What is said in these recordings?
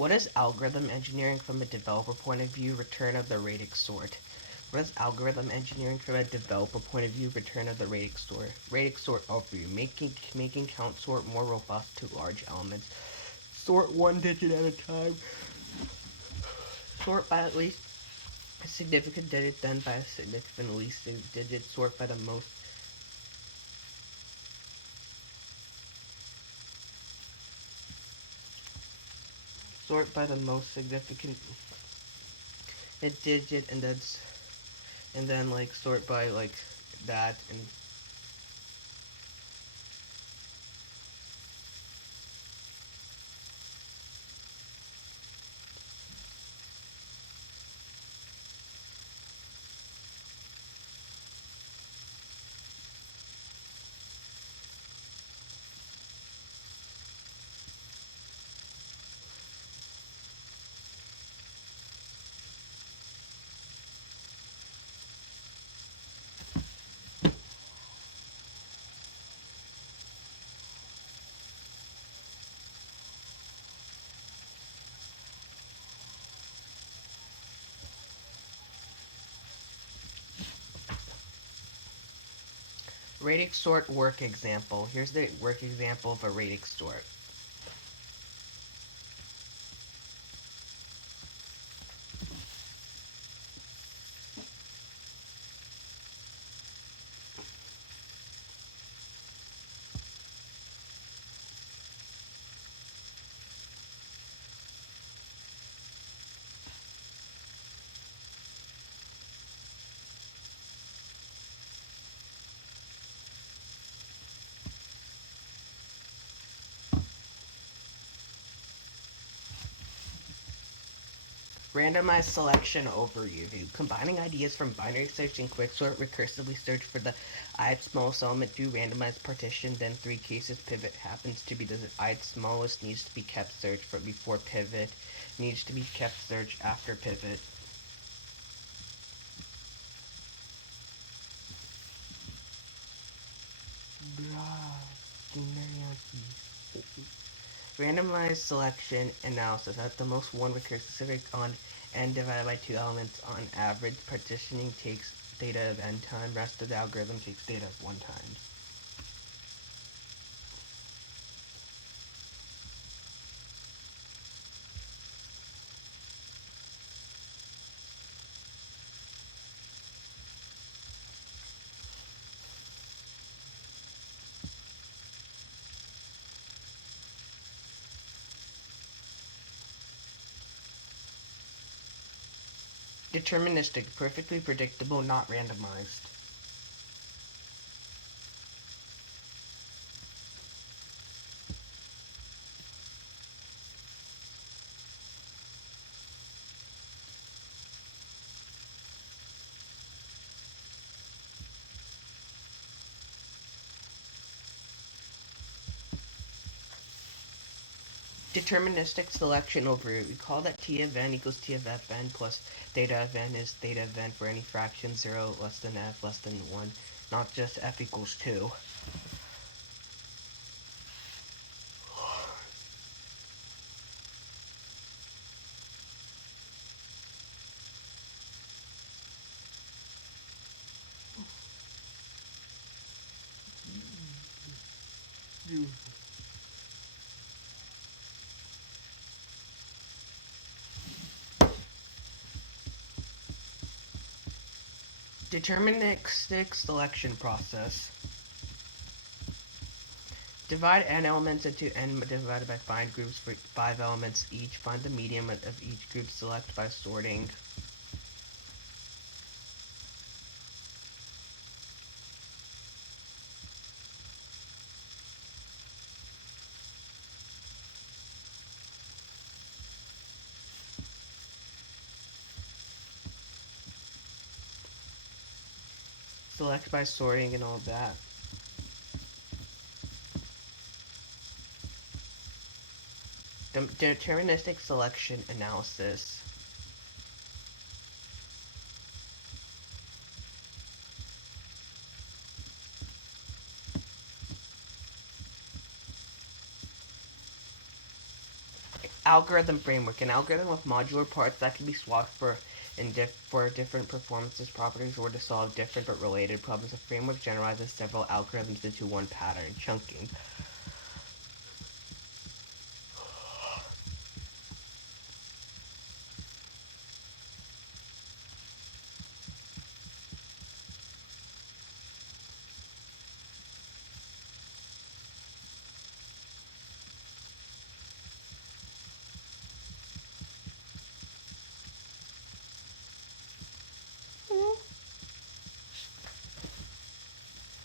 What is algorithm engineering from a developer point of view? Return of the radix sort. What is algorithm engineering from a developer point of view? Return of the radix sort. Radix sort overview. Making count sort more robust to large elements. Sort one digit at a time. Sort by at least a significant digit, then by a significant least digit. Sort by the most. Sort by the most significant digit, and then like sort by like that and radix sort work example. Here's the work example of a radix sort. Randomized selection overview. Combining ideas from binary search and quicksort, recursively search for the ith smallest element, do randomized partition, then 3 cases pivot happens to be the ith smallest, needs to be kept search for before pivot, needs to be kept search after pivot. Randomized selection analysis at the most one recursive on n divided by 2 elements on average. Partitioning takes data of n time. Rest of the algorithm takes data of 1 time. Deterministic, perfectly predictable, not randomized. Deterministic selection overview. Recall that T of n equals T of fn plus theta of n is theta of n for any fraction 0 less than f less than 1, not just f equals 2. Deterministic selection process. Divide n elements into n divided by find groups for 5 elements each. Find the median of each group. Select by sorting. Select by sorting and all of that. Deterministic selection analysis. Algorithm framework. An algorithm with modular parts that can be swapped for different performances properties or to solve different but related problems. A framework generalizes several algorithms into one pattern. Chunking.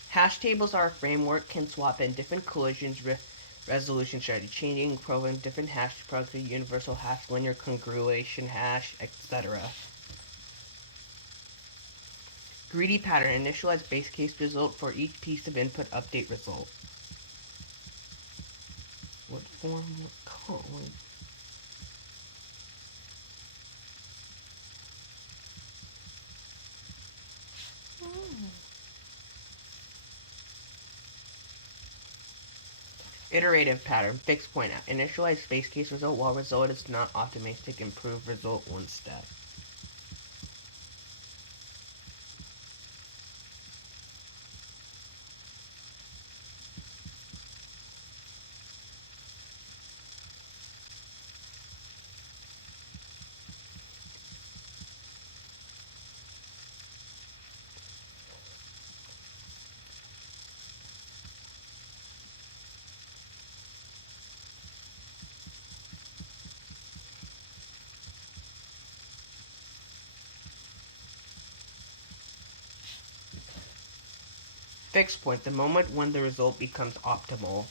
Hash tables are a framework can swap in different collisions resolution strategy, changing, proving different hash products, universal hash, linear congruation hash, etc. Greedy pattern, initialize base case result for each piece of input, update result. What form? What column? Iterative pattern, fixed point, initialize base case result while result is not optimistic, improve result one step. Fixed point, the moment when the result becomes optimal.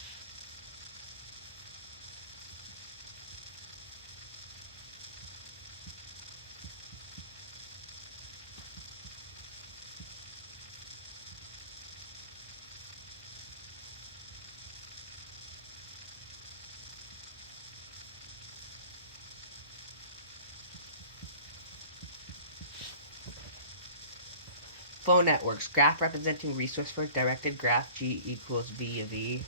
Flow networks, graph representing resource for directed graph G equals V of E.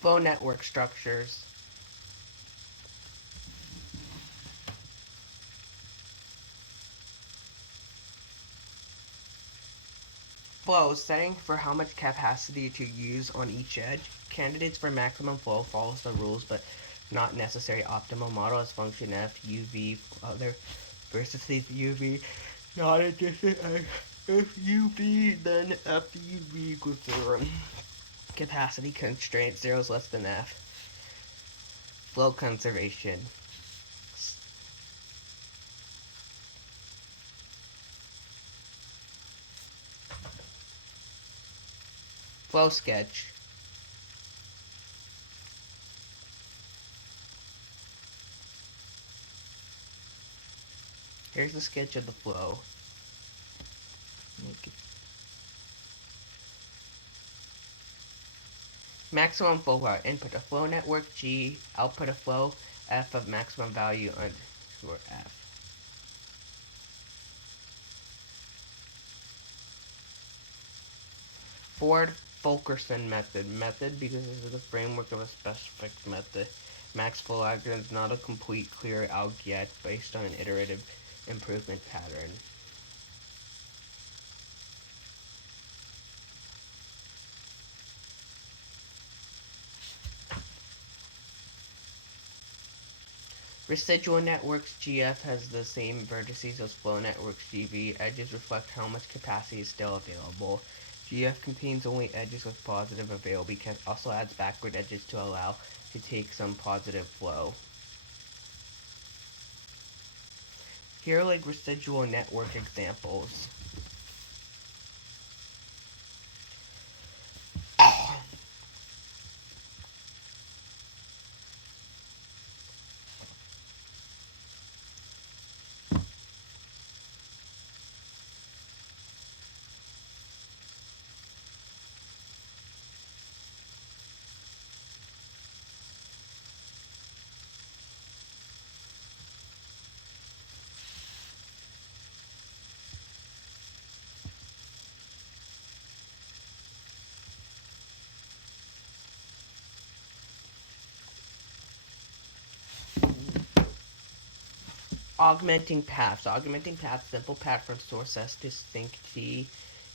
Flow network structures. Flow, setting for how much capacity to use on each edge. Candidates for maximum flow follows the rules but not necessary optimal model as function f uv other versus uv not adjacent edge. If uv then f uv equals 0. Capacity constraint 0 is less than f. Flow conservation. Flow sketch. Here's the sketch of the flow. Maximum flow power. Input a flow network G, output a flow F of maximum value underscore F. Ford-Fulkerson method because this is the framework of a specific method. Max flow algorithm is not a complete clear alg yet based on an iterative improvement pattern. Residual networks GF has the same vertices as flow networks GV. Edges reflect how much capacity is still available. GF contains only edges with positive availability, can also adds backward edges to allow to take some positive flow. Here are like residual network examples. Augmenting paths. Augmenting paths, simple path from source S to sync T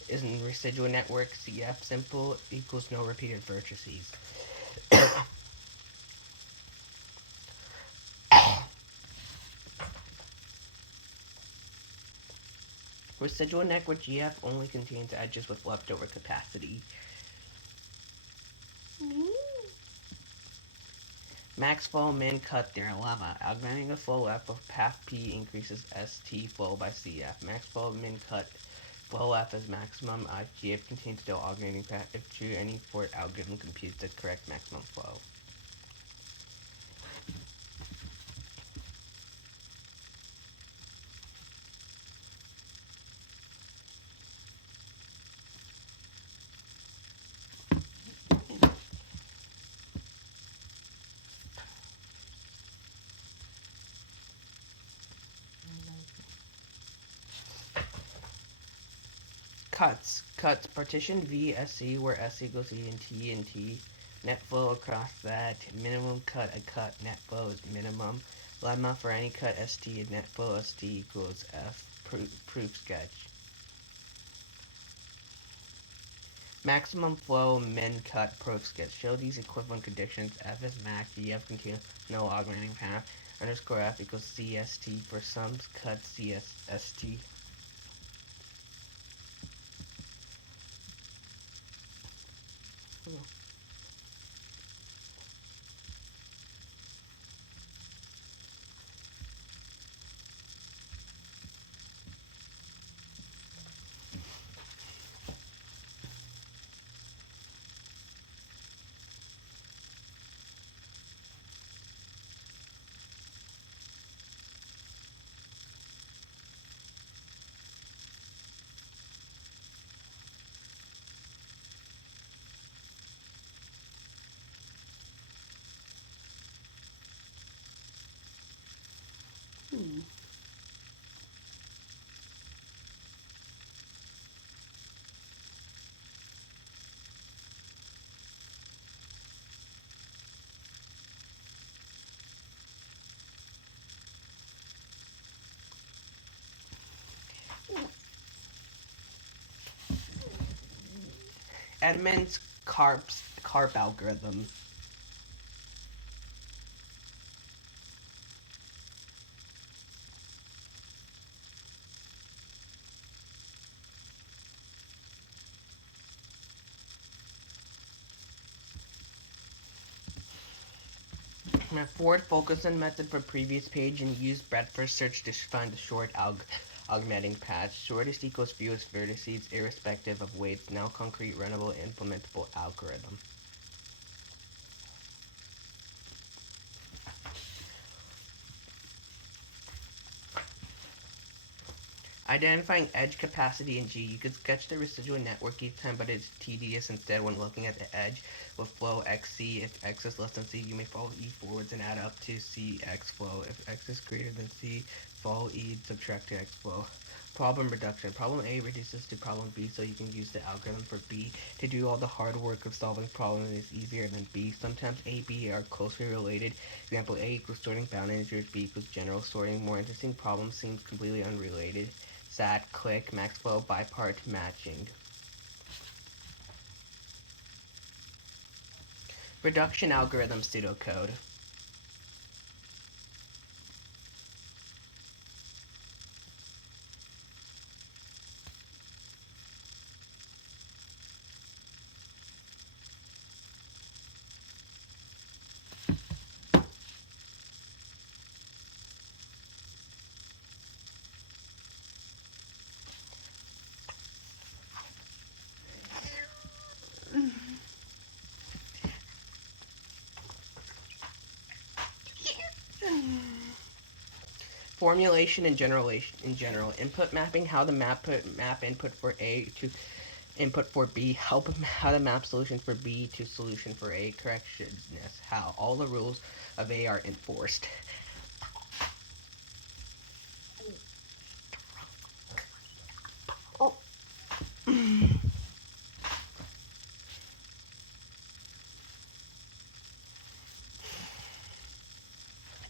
is in residual network CF. Simple equals no repeated vertices. Residual network GF only contains edges with leftover capacity. Max flow, min cut dilemma. Augmenting the flow F of path P increases ST flow by CF. Max flow, min cut flow F is maximum. GF contains no augmenting path. If true, any port algorithm computes the correct maximum flow. Cuts. Partition V SE where S equals E and T. Net flow across that. Minimum cut a cut. Net flow is minimum. Lemma for any cut ST and net flow ST equals F. Proof sketch. Maximum flow, min cut, proof sketch. Show these equivalent conditions. F is max, EF continuous, no augmenting path. Underscore F equals CST for sums cut CSST. Edmonds carp algorithm. Forward focus and method for previous page and use breadth first search to find the short augmenting path. Shortest equals fewest vertices irrespective of weights. Now concrete, runnable, implementable algorithm. Identifying edge capacity in G. You could sketch the residual network each time, but it's tedious instead when looking at the edge with flow XC. If X is less than C, you may follow E forwards and add up to CX flow. If X is greater than C, follow E and subtract to X flow. Problem reduction. Problem A reduces to problem B, so you can use the algorithm for B to do all the hard work of solving problems. Is easier than B. Sometimes A, B are closely related. Example, A equals sorting bound integers, B equals general sorting. More interesting problem seems completely unrelated. SAT, click, max flow, bipart matching. Reduction algorithm pseudocode. Formulation in general. Input mapping, how the map input for A to input for B. How the map solution for B to solution for A. Correctness, how all the rules of A are enforced.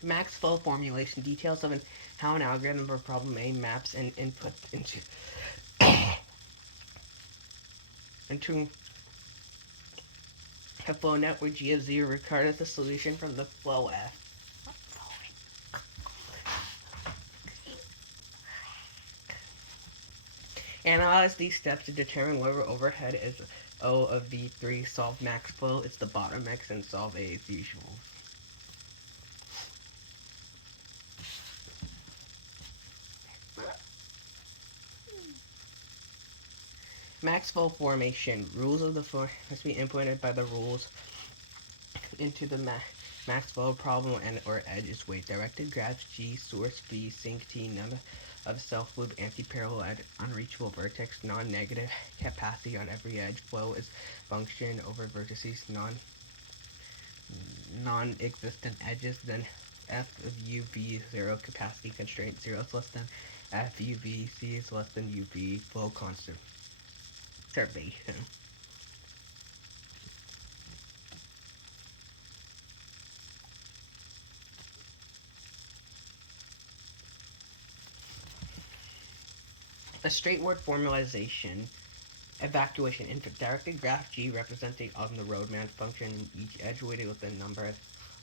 Max flow formulation details of how an algorithm or problem A maps an input into a flow network G of 0 regarded as a solution from the flow F. Analyze these steps to determine whether overhead is O of V3. Solve max flow is the bottom X and solve A as usual. Max flow formation. Rules of the flow must be implemented by the rules into the max flow problem and or edges weight. Directed graphs G, source V, sink T, none of self-loop, anti-parallel at unreachable vertex, non-negative capacity on every edge. Flow is function over vertices, non-existent edges. Then F of U V 0 capacity constraint 0 is less than F U V C is less than U V flow conservation. A straight word formalization. Evacuation. In directed graph G representing on the roadman function, each edge weighted with the number of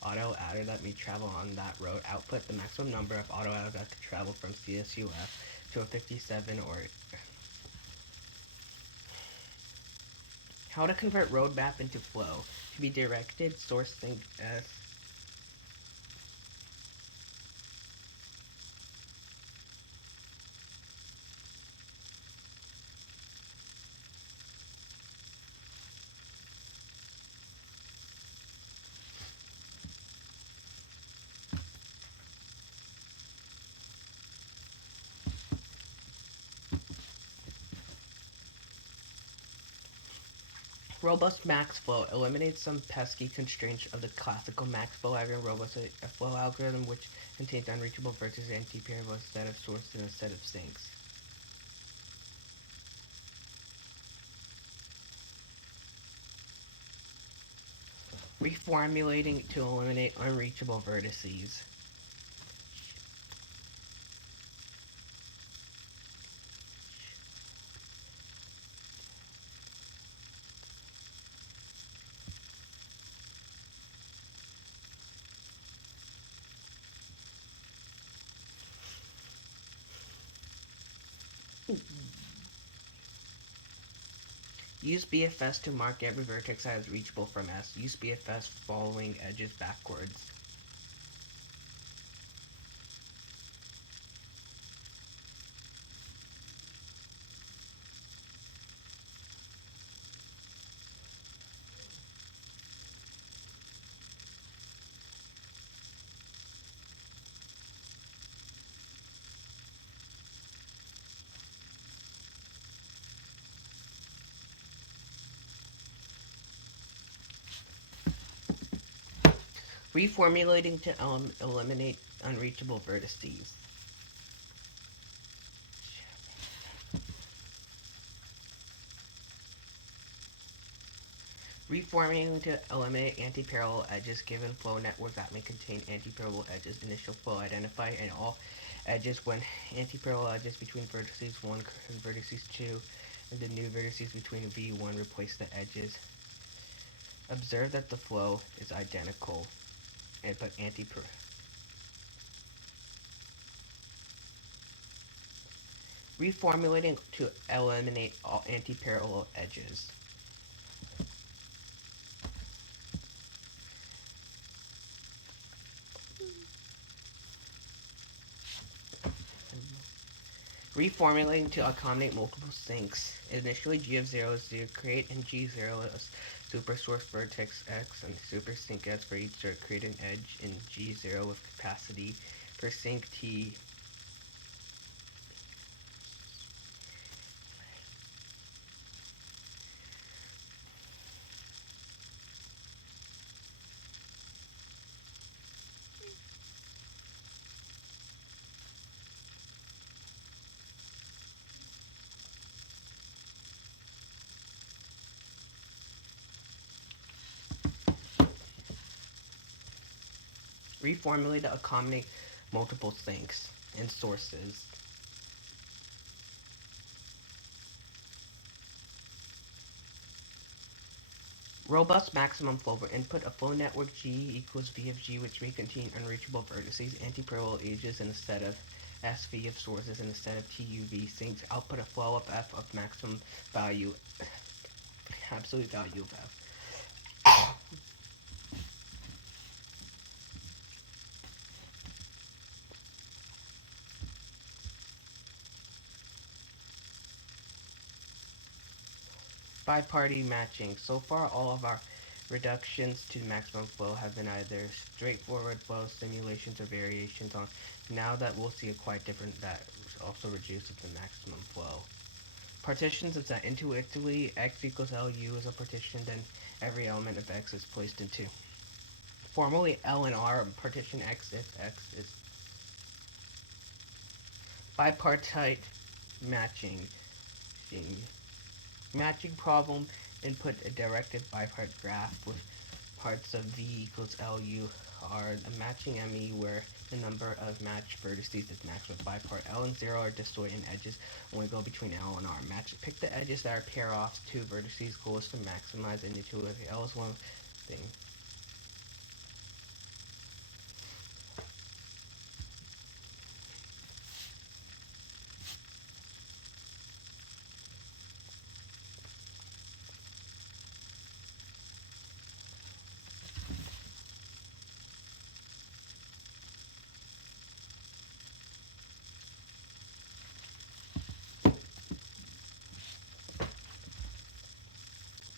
auto adder that may travel on that road. Output the maximum number of auto adders that could travel from CSUF to a 57 or. How to convert roadmap into flow. To be directed source sync S. Robust max flow eliminates some pesky constraints of the classical max flow algorithm. Robust a flow algorithm which contains unreachable vertices and anti-parallel set of sources and a set of sinks. Reformulating to eliminate unreachable vertices. Use BFS to mark every vertex as reachable from S. Use BFS following edges backwards. Reformulating to eliminate unreachable vertices. Reformulating to eliminate anti-parallel edges given flow network that may contain anti-parallel edges. Initial flow identify and all edges when anti-parallel edges between vertices 1 and vertices 2 and the new vertices between V1 replace the edges. Observe that the flow is identical but reformulating to eliminate all anti-parallel edges. Reformulating to accommodate multiple sinks. Initially G of 0 is to create and G0 is super source vertex X and super sink X for each sort. Create an edge in G0 with capacity for sink T. Reformulate to accommodate multiple sinks and sources. Robust maximum flow for input. A flow network G equals V of G, which may contain unreachable vertices, anti-parallel edges, and a set of SV of sources and a set of TUV sinks. Output a flow of F of maximum value, absolute value of F. Bi-party matching. So far, all of our reductions to maximum flow have been either straightforward flow simulations or variations on. Now that we'll see a quite different that also reduces the maximum flow. Partitions is that intuitively x equals LU is a partition, then every element of x is placed into. Formally, L and R partition x is bipartite matching. Matching problem, input a directed bipart graph with parts of V equals LU are a matching ME where the number of matched vertices is matched with bipart. L and 0 are disjoint and edges only go between L and R. Pick the edges that are pair offs to vertices goals to maximize intuitivity. L is one thing.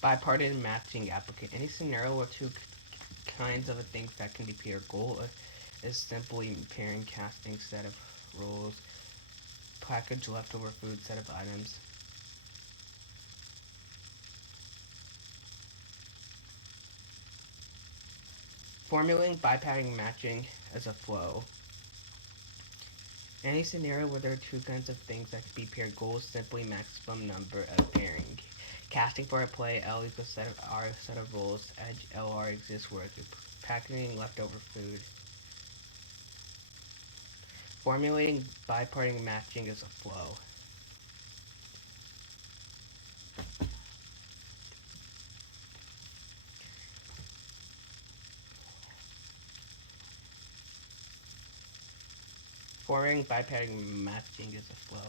Bipartite matching applicant. Any scenario where two kinds of things that can be paired. Goal is simply pairing casting set of roles, package leftover food set of items. Formulating bipartite matching as a flow. Any scenario where there are two kinds of things that can be paired. Goal is simply maximum number of pairing. Casting for a play, L equals set of R set of roles, edge LR exists where packaging leftover food. Formulating bipartite matching as a flow. Formulating bipartite matching as a flow.